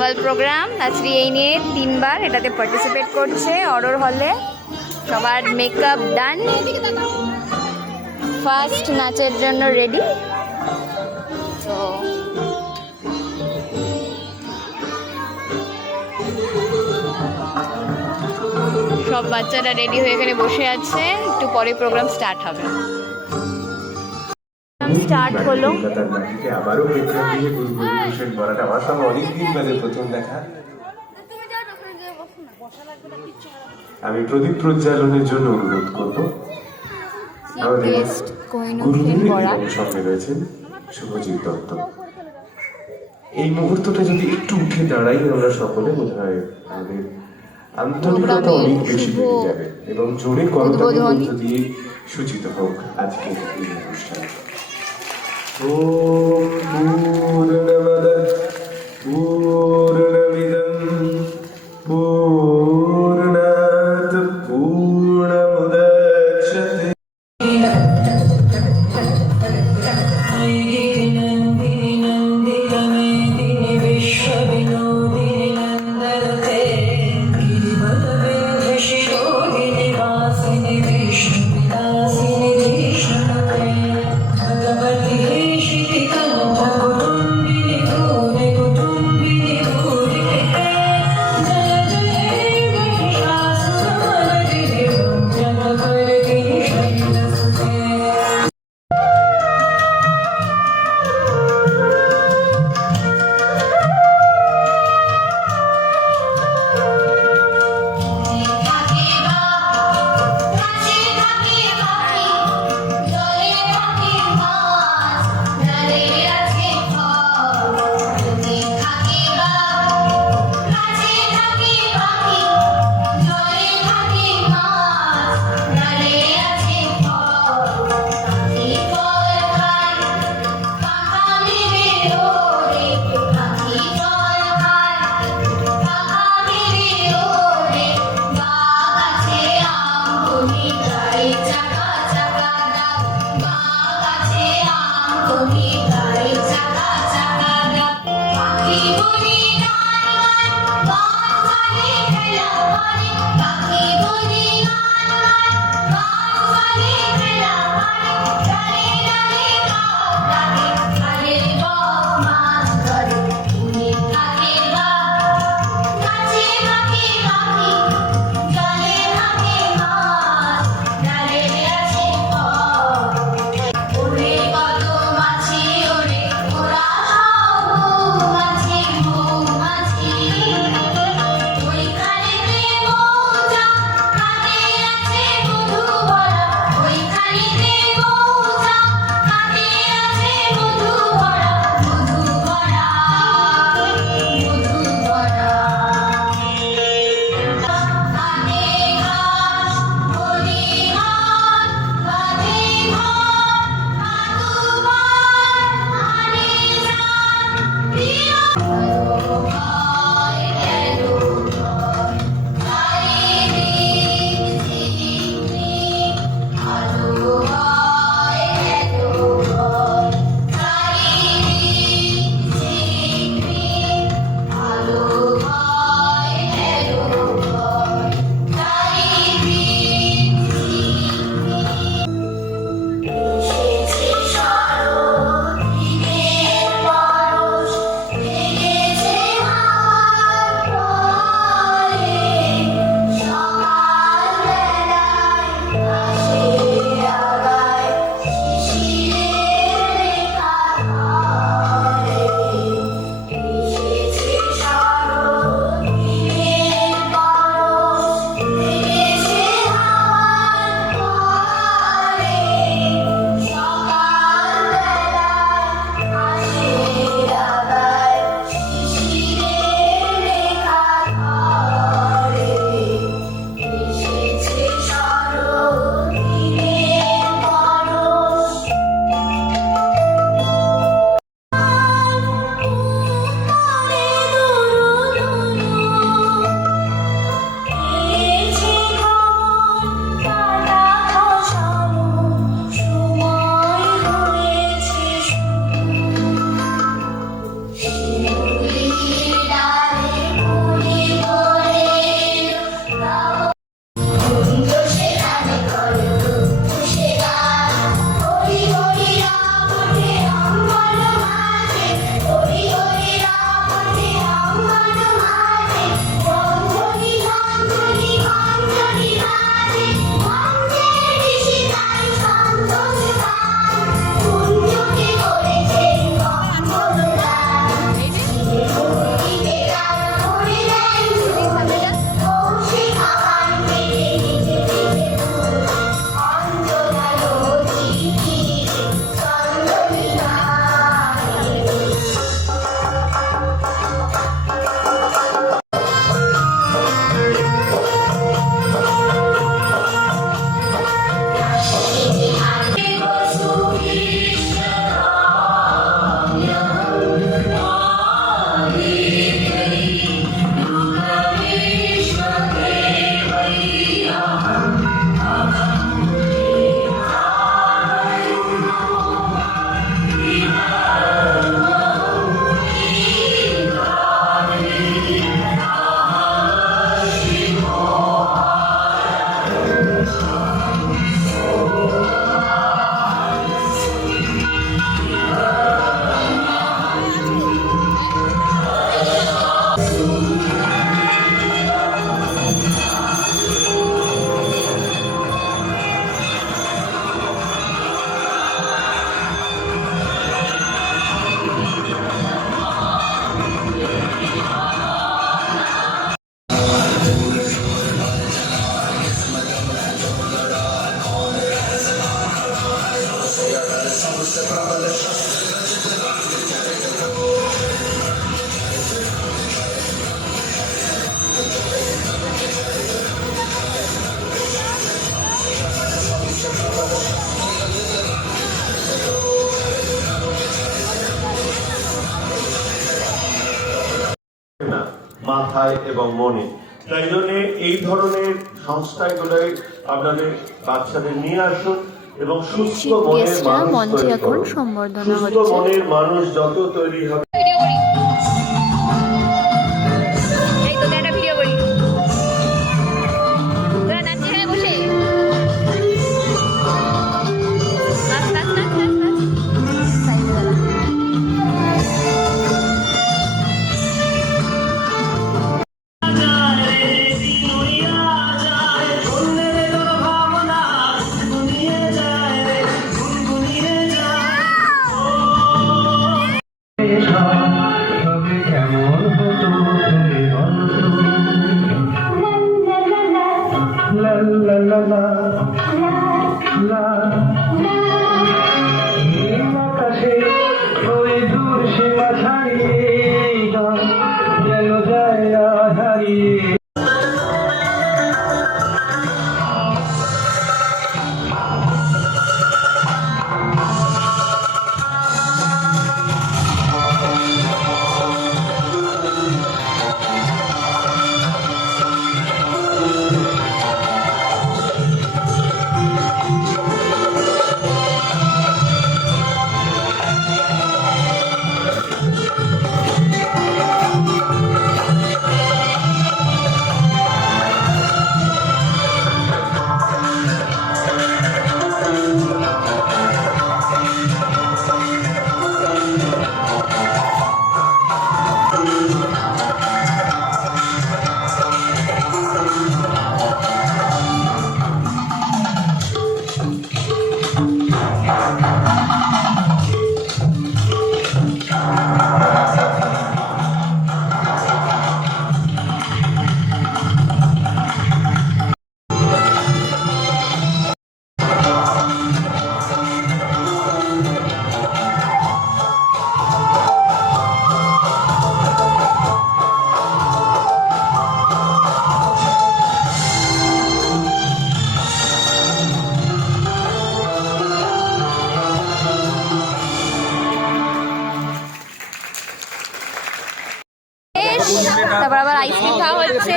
Carnival programme. নাচরি এই নিয়ে 3 বার এটাতে পার্টিসিপেট করছে অরোর হলে। সবার মেকআপ ডান, ফার্স্ট নাচের জন্য রেডি। তো সব বাচ্চারা রেডি হয়ে এখানে বসে আছে, একটু পরে প্রোগ্রাম স্টার্ট হবে। স্টার্ট হলো। আবারও বলাটা আমার সঙ্গে অনেকদিন বাদে প্রথম দেখা। আমি প্রদীপ প্রজ্বালনের জন্য অনুরোধ করব। আমাদের সঙ্গে রয়েছেন শুভজিৎ দত্ত। এই মুহূর্তটা যদি একটু উঠে দাঁড়াই আমরা সকলে, বোধ হয় আমাদের আন্তরিকতা অনেক বেশি বেড়ে যাবে এবং জোরে করতালির মধ্য দিয়ে সূচিত হোক আজকের এই অনুষ্ঠান। ওম পূর্ণমদঃ পূর্ণমিদং পূর্ণাৎ পূর্ণমুদচ্যতে। মাথায় এবং মনে। তাই জন্য এই ধরনের সংস্থাগুলোই আপনাদের বাচ্চাদের নিয়ে আসুন এবং সুস্থ Chief মনের guest-রা মানুষ মঞ্চে তৈরি এখন করুন। সম্বর্ধনা সুস্থ হচ্ছে। মনের মানুষ যত তৈরি হবে। এই তোকে একটা ভিডিও করি, তোরা নাচ এখানে বসে নাচ নাচ নাচ নাচ নাচ সাইডে দাঁড়া। তবে কেমন হতো তুমি বলো তো? লা লা লা লা লা। নীল আকাশে ওই দূর সীমা ছাড়িয়ে যেন যায় হারিয়ে। তারপর আবার আইসক্রিম খাওয়া হচ্ছে।